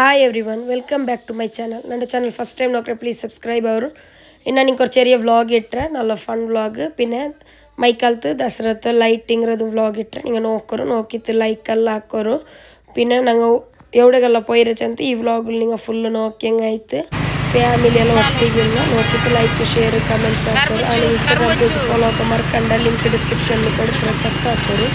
Hi everyone welcome back to my channel. എൻ്റെ channel first time നോക്കിയാൽ please subscribe ആവും. ഇന്ന് എനിക്ക് ഒരു ചെറിയ വ്ളോഗ് ഇട്ടേ, നല്ല ഫൺ വ്ളോഗ്. പിന്നെ മൈക്കാലത്ത് ദസറത്ത് ലൈಟಿಂಗ್ರದು ವ್ಲಾಗ್ ಇಟ್ಟರೆ ನೀವು ನೋಡ್ಕೊರು, ನೋಕಿತ್ತು ಲೈಕ್ ಎಲ್ಲ ಹಾಕೋರು. പിന്നെ ഞങ്ങൾ എവിടെയെല്ലാം പോയിരച്ചಂತ ಈ ವ್ಲಾಗ್ ನೀವು ಫುಲ್ ನೋಕಿಯಂಗಾಯ್ತು. ಫ್ಯಾಮಿಲಿ ಎಲ್ಲ ಒಟ್ಟಿಗೆ ನೋಕಿತ್ತು ಲೈಕ್ ಶೇರ್ ಕಮೆಂಟ್ಸ್ ಹಾಕೋರು. ಅಲ್ಲಿ ಇನ್ಸ್ಟಾಗ್ರಾಮ್ ಪೇಜ್ ಫಾಲೋ ಹಾಕೋ ಮರ್ಕಂಡ ಲಿಂಕ್ ಡಿಸ್ಕ್ರಿಪ್ಷನ್ ಕೊಡ್ತಾರೆ, ಚೆಕ್ ಹಾಕೋರು.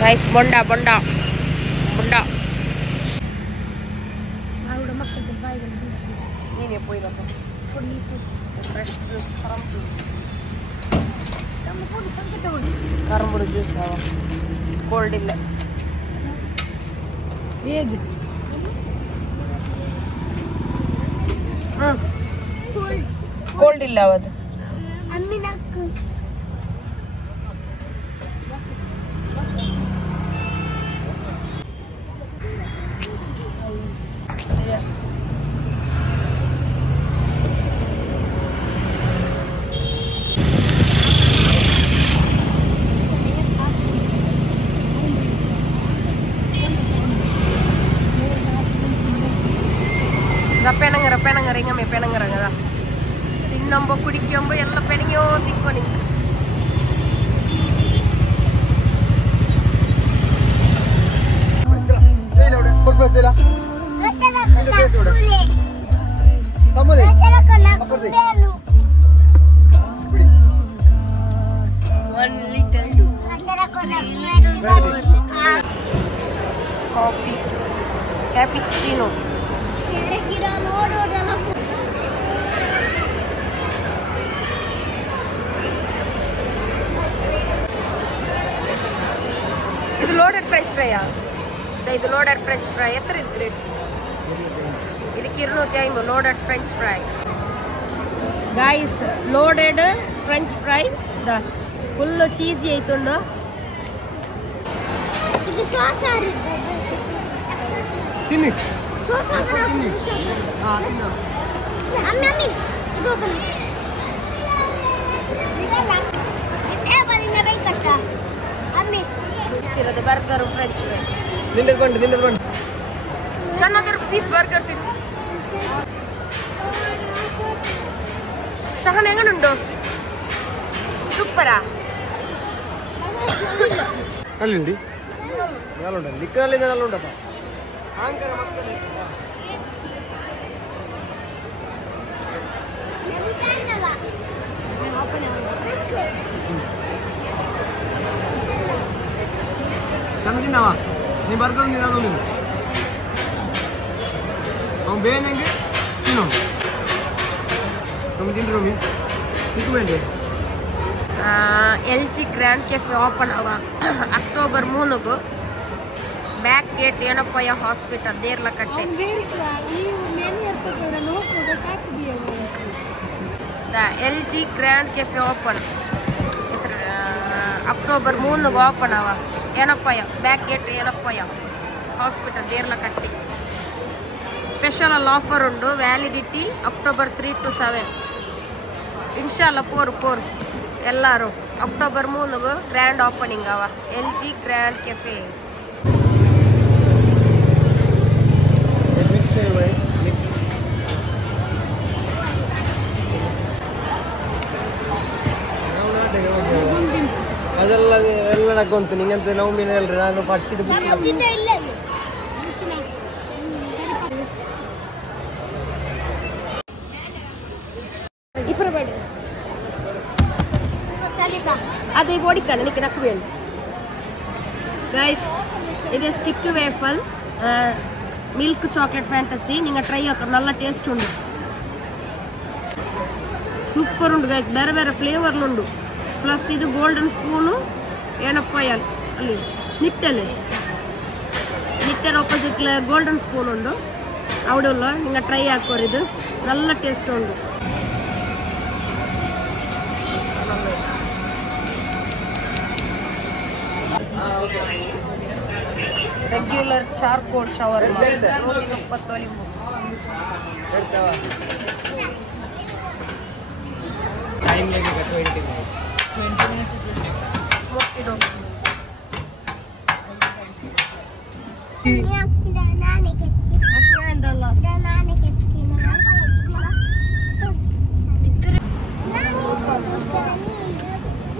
Guys, bonda. Ini poi apa? Fresh juice, karam juice apa? Cold illa. Ege. Cold illa avadu. Ammi nakku. പെണങ്ങറങ്ങ തിന്നുമ്പോ കുടിക്കുമ്പോ എല്ലാം പെണങ്ങിയോ തിക്കോണി. Coffee cappuccino. ಇದು ಲೋಡೆಡ್ ಫ್ರೆಂಚ್ ಫ್ರೈ. ಇದು ಲೋಡೆಡ್ ಫ್ರೆಂಚ್ ಫ್ರೈ ಎತ್ತರ ಇತ್ತು ರೇಟ್. ಇದಕ್ಕೆ 250 loaded french fry. Guys, loaded french fry full cheesy ಐತುಂಡು. ಇದು ಸಾಸ್ ತಿನ್ನಿ. ಸಿರದ ಬರ್ಗರ್ ಫ್ರೆಂಚ್ ಫ್ರೈ ನಿಂದು ಸಣ್ಣದ್ರ ಪೀಸ್ ಬರ್ಗರ್ ತಿನ್ನು. ಶಹನ್ ಹೆಂಗನುಂಟು? ಸೂಪರಾ? ಅಲ್ಲಿಂಡಿ ಲಿಕ್ಕಲ್ಲಿ ನಲ್ಲುಂಡಪ್ಪ. ಸಣ್ಣ ತಿನ್ನವ ನೀ ಬರ್ಗರ್ ತಿನ್ನೋದು ನೀನು ಅವ್ನು ಬೇನೆಂಗೆ ತಿನ್ನೋ ನಮ್ಗೆ ತಿಂದ್ರು ಮೀ ತಿಕ್ಕು ಬೇಂಡೆ. LG ಗ್ರ್ಯಾಂಡ್ ಕೆಫೆ ಓಪನ್ ಅವ October 3 back gate Yenepoya hospital Deralakatte. LG grand cafe open October 3 open ಅವ Yenepoya back gate Yenepoya hospital Deralakatte. Special ಅಲ್ಲಿ ಆಫರ್ ಉಂಟು. Validity October 3 to 7. ಇನ್ಶಾಲ್ಲ ಪೋರು ಎಲ್ಲರೂ ಅಕ್ಟೋಬರ್ 3 ಗ್ರ್ಯಾಂಡ್ ಓಪನಿಂಗ್ ಅವ LG ಗ್ರ್ಯಾಂಡ್ ಕೆಫೆ. ಅದೆಲ್ಲ ಎಲ್ಲ ನಗೊಂತು ನಿಂಗಂತ ನಾವು ಮೀನು ಹೇಳ್ರಿ. ನಾನು ಪಡಿಸಿದ ಅದೇ ಓಡಿಕಣ್ಣ ನಿಕ್ಕೆ ನಕ್ಕು ಬೇಡ. ಗೈಸ್, ಇದು ಸ್ಟಿಕ್ ವೇಫಲ್ ಮಿಲ್ಕ್ ಚಾಕ್ಲೇಟ್ ಫ್ಯಾಂಟಸಿ. ನಿಂಗೆ ಟ್ರೈ ಹಾಕೋದು ನಲ್ಲ ಟೇಸ್ಟ್ ಉಂಟು, ಸೂಪರ್ ಉಂಟು ಗೈಸ್. ಬೇರೆ ಬೇರೆ ಫ್ಲೇವರ್ಲುಂಡು. ಪ್ಲಸ್ ಇದು ಗೋಲ್ಡನ್ ಸ್ಪೂನು ಏನಪ್ಪ ಅಲ್ಲಿ ನಿಟ್ಟೆರ್ ಆಪೋಸಿಟ್ ಗೋಲ್ಡನ್ ಸ್ಪೂನ್ ಉಂಡು. ಅವಡುಲ್ಲ ನಿಂಗೆ ಟ್ರೈ ಹಾಕೋರು. ಇದು ನಲ್ಲ ಟೇಸ್ಟ್ ಉಂಟು. Regular charcoal shower 170. 20 minutes. 20 minutes to 20 minutes. Smoke it off.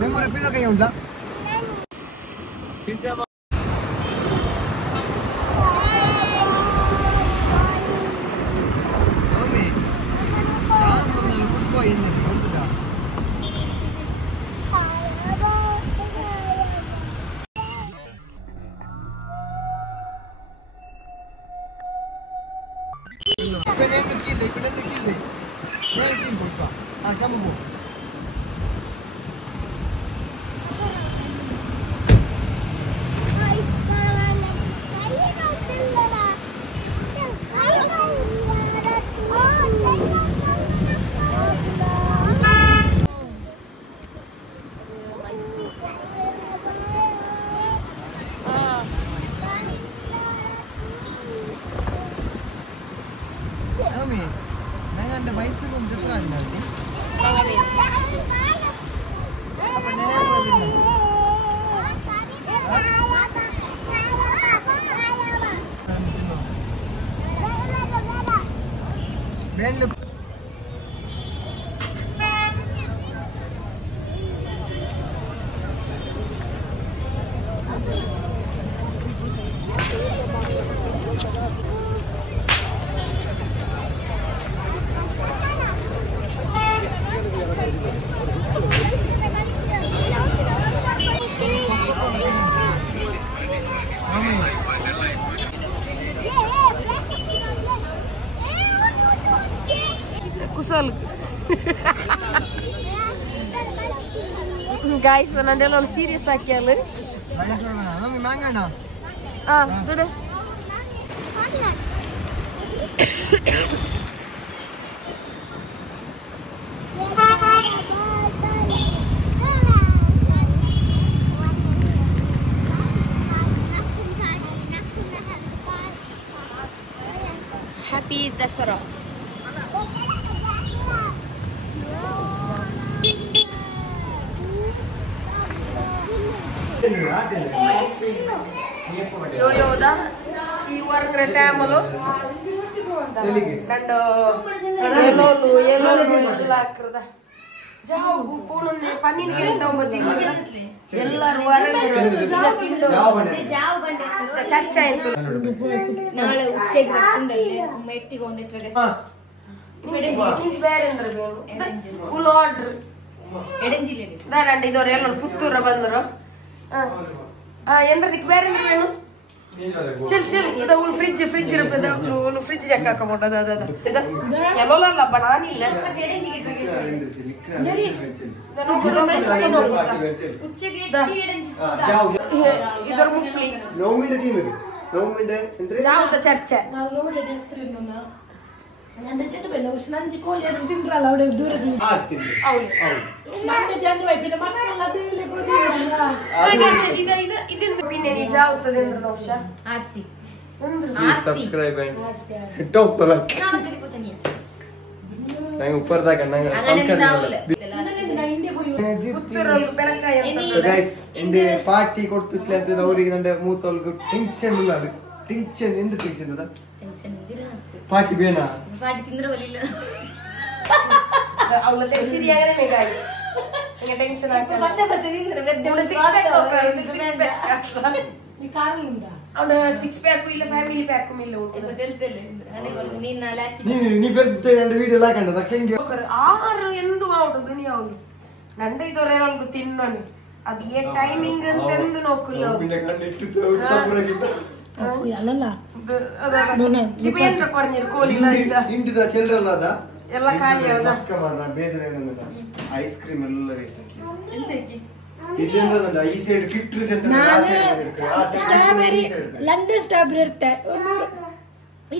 Memore pino kayo udah. Pizza. Mami. Kamu nalukut ko ini, betul dah. Ipinendo kille. Very simple pa. Sama mo. Mami, nangan ada bicycle untuk jalan nanti. Apa nenek apa ini? Ben look. Kusal. Guys, nanti lo serius aja le. Banyak orang mana? Mami mangga na? Tuh. Happy Dasara. Yo dah di warung kereta malu. Nando yellow kereta. Jauh pulun nih panin kereta mati. Yellow warung kereta tindo. Jauh bandar. Caca itu. ನಾಳೆ ಉಚ್ಚೆಗೆ ಬಸ್ಕೊಂಡಲ್ಲಿ ಮೆಟ್ಟಿಗೆ ಒಂದಿಟ್ರೆ ini ಬೇರೆಂದ್ರ ಬೇರು full order ಎಡಂಜಿಲೇಡಿ ದಾರಂಡಿ ಇದೋರು ಎಲ್ಲ ಪುತ್ತೂರ ಬಂದರು ಎಂದ್ರದಿಕ್ ಬೇರೆ ಏನು chill ಇದು ul fridge ಇರುತ್ತೆ ul fridge Jakka ಹಾಕೊಂಬಿಟ್ಟದ ಅದ ಎಲ್ಲೋಲ್ಲ ಬನಾನಿಲ್ಲ ಉಚ್ಚೆಗೆ ಎಡಂಜಿ ಇದರ ಮುಕ್ಲಿ ಜಾವದ ಚರ್ಚೆ RC subscribe and talk to like. Nang upar dah kan nang. So guys, inde party ಕೊಡ್ತಿದ್ಲೆ ಅಂತ ಅವರಿಗೆ ನನ್ನ ಮೂತಲ್ಗು ಟೆನ್ಷನ್ ಇಲ್ಲ ಅದು ಟೆನ್ಷನ್ ಎಂತ ಟೆನ್ಷನ್ ಅದ ಟೆನ್ಷನ್ ಇದಿಲ್ಲ ಪಾರ್ಟಿ ಬೇನಾ ಪಾರ್ಟಿ ತಿಂದ್ರೆ ಒಲಿಲ್ಲ ಅವಳ ಟೆನ್ಷನ್ ಯಾಗನೇ ಗೈಸ್ ನಿಮಗೆ ಟೆನ್ಷನ್ ಆಗ್ತದೆ ಬಸ್ ತಿಂದ್ರೆ ವೆದ್ದೆ 6 ಪ್ಯಾಕ್ ಈ ಕಾರ್ ಉಂಟಾ ಅವನ 6 ಪ್ಯಾಕ್ ಇಲ್ಲ ಫ್ಯಾಮಿಲಿ ಪ್ಯಾಕ್ ಇಲ್ಲ ಉಂಟು ಇದು ತೆಲ್ತೆಲೆ ನನಗೆ ನೀನು ನಾಳೆ ಹಾಕಿ ನೀ ಬೆದ್ದೆ ನನ್ನ ವಿಡಿಯೋ ಲಾಕಂಡ ದಕ್ಷಿಂಗೆ ಆರು ಎಂದು ಔಟ್ ದುನಿಯಾ ಅವನು ನಂಡ ಇದೊರೆ ಅವನಿಗೆ ತಿನ್ನೋನು ಅದು ಏ ಟೈಮಿಂಗ್ ಅಂತ ಎಂದು ನೋಕುಲ್ಲ പിന്നെ കണ്ടിട്ട് തൗസപുരകിട്ട ಅಲ್ಲಲ್ಲ ಡಿಪೆಂಡ್ ಕೊರ್ನಿರ್ ಕೋಲಿಲ್ಲ ಇದ ಇಂಡಿದ ಚಿಲ್ಡ್ರನ್ ಅದ ಎಲ್ಲ ಖಾಲಿ ಅದ ಅಕ್ಕ ಮಾಡ್ದ ಬೇಸರ ಏನಂದ ಐಸ್ ಕ್ರೀಮ್ ಎಲ್ಲ ವೇಸ್ಟ್ ಎಂತಕ್ಕೆ ಇದೆಂತಂದ ಈ ಸೈಡ್ ಕಿಟ್ರಿ ಸೆಂಟರ್ ಆ ಸೈಡ್ ಸ್ಟ್ರಾಬೆರಿ ಲಂಡನ್ ಸ್ಟ್ರಾಬೆರಿ ಇರುತ್ತೆ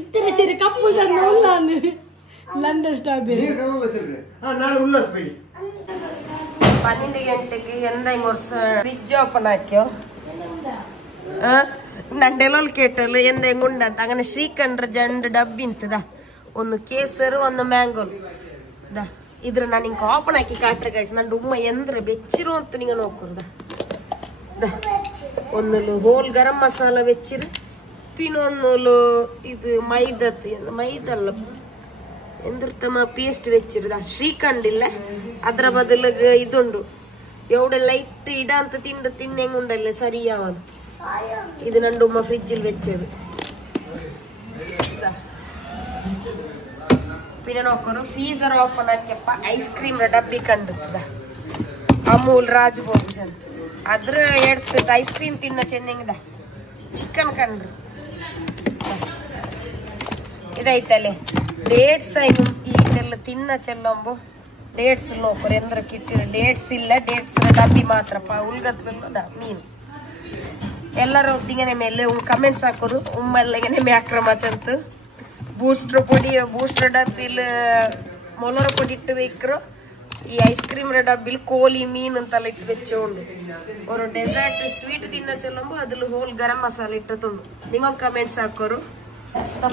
ಇತ್ತರ ಚಿರ ಕಪ್ಪು ತಂದ ಉಲ್ಲಾನು ಲಂಡನ್ ಸ್ಟ್ರಾಬೆರಿ ನೀರು ಕಣಲ್ಲ ಸರಿ ನಾಳೆ ಉಲ್ಲಾಸಬೇಡಿ 12 ಗಂಟೆಗೆ ಎಂದ ವರ್ಷ ಫ್ರಿಡ್ಜ್ ಓಪನ್ ಹಾಕ್ಯೋ ನಂಡೆಲೋಲ್ ಕೇಟಲ್ ಎಂದ ಹೆಂಗುಂಡ ಅಂತ അങ്ങനെ ಶ್ರೀಕಂಡ್ರ ಜಂಡ್ ಡಬ್ಬಿ ಇಂತದ ಒಂದು ಕೇಸರ್ ಒಂದು ಮ್ಯಾಂಗೋಲ್ ಇದ್ರ ನಾನು ನಿಂಗೆ ಓಪನ್ ಹಾಕಿ ಕಾಟ್ರೆ ಗೈಸ್ ನನ್ನ ಉಮ್ಮ ಎಂದ್ರೆ ಬೆಚ್ಚಿರು ಅಂತ ನಿಂಗೆ ನೋಡ್ಕೊಳ್ದ ಒಂದೊಂದು ಹೋಲ್ ಗರಂ ಮಸಾಲ വെച്ചിரு പിന്നെ ഒന്നൊരു ഇത് മൈദല്ല എന്തിർത്തമ്മ പേസ്റ്റ് വെച്ചിരുതാ ശ്രീഖണ്ഡില്ല ಅದರ ಬದಲಿಗೆ ಇದುಂಡು ಎವಡೆ ಲೈಟ್ ಇಡಂತ ತಿನ್ನೆಂಗುಂಡಲ್ಲ ಸರಿಯಾವದು ಇದು ನಂಡುಮ್ಮ ಫ್ರಿಡ್ಜಿಲ್ വെച്ചത് പിന്നെ നോക്കರು ಫ್ರೀಜರ್ ಓಪನ್ ಹಾಕ್ಯಪ್ಪ ಐಸ್ ಕ್ರೀಮ್ ಡಬ್ಬಿ ಕಂಡುತ್ತದ ಅಮೂಲ್ ರಾಜ್ಭೋಗ್ಸ್ ಅಂತ ಅದ್ರ ಎಡ್ತದ ಐಸ್ ಕ್ರೀಮ್ ತಿನ್ನ ಚೆನ್ನಂಗದ ಚಿಕನ್ ಕಂಡ್ರು ಇದೈತಲೆ ಡೇಟ್ಸ್ ಇದೆಲ್ಲ ತಿನ್ನ ಚೆಲ್ಲಂಬು ಡೇಟ್ಸ್ ನೋಕರು ಎಂದ್ರ ಕಿಟ್ಟಿರ ಡೇಟ್ಸ್ ಇಲ್ಲ ಡೇಟ್ಸ್ ಡಬ್ಬಿ ಮಾತ್ರಪ್ಪ ಉಲ್ಗದ್ದ ಮೀನು ಎಲ್ಲರೂ ದಿಗನೆ ಮೇಲೆ ಕಮೆಂಟ್ಸ್ ಹಾಕೋರು ಉಮ್ಮೆಲ್ಲಗನೆ ಮ್ಯಾಕ್ರಮ ಚಂತು ಬೂಸ್ಟರ್ ಡಬ್ಬಿಲ್ ಮೊಲರ ಪೊಡಿ ಇಟ್ಟು ಬೇಕರು ಈ ಐಸ್ ಕ್ರೀಮ್ ಡಬ್ಬಿಲ್ ಕೋಳಿ ಮೀನು ಅಂತೆಲ್ಲ ಇಟ್ಟು വെച്ചോണ്ട് ഒരു ಡೆಸರ್ಟ್ ಸ್ವೀಟ್ ತಿನ್ನ ಚೆಲ್ಲಂಬು ಅದ್ರಲ್ಲಿ ಹೋಲ್ ಗರಂ ಮಸಾಲ ಇಟ್ಟು ತುಂಬ ನಿಂಗೊಂದು ಕಮೆಂಟ್ಸ್ ಹಾಕೋರು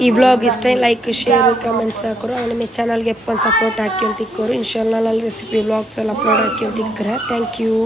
ಈ ವ್ಲಾಗ್ ಇಷ್ಟ ಲೈಕ್ ಶೇರ್ ಕಮೆಂಟ್ಸ್ ಹಾಕೋರು ನಿಮ್ಮ ಚಾನಲ್ಗೆ ಎಪ್ಪನ್ ಸಪೋರ್ಟ್ ಹಾಕಿ ಅಂತ ಇಕ್ಕೋರು ಇನ್ಶಾಲ್ಲ ರೆಸಿಪಿ ವ್ಲಾಗ್ಸ್ ಎಲ್ಲ ಅಪ್ಲೋಡ್ ಹಾಕಿ ಅಂತ ಇಕ್ಕರೆ ಥ್ಯಾಂಕ್ ಯು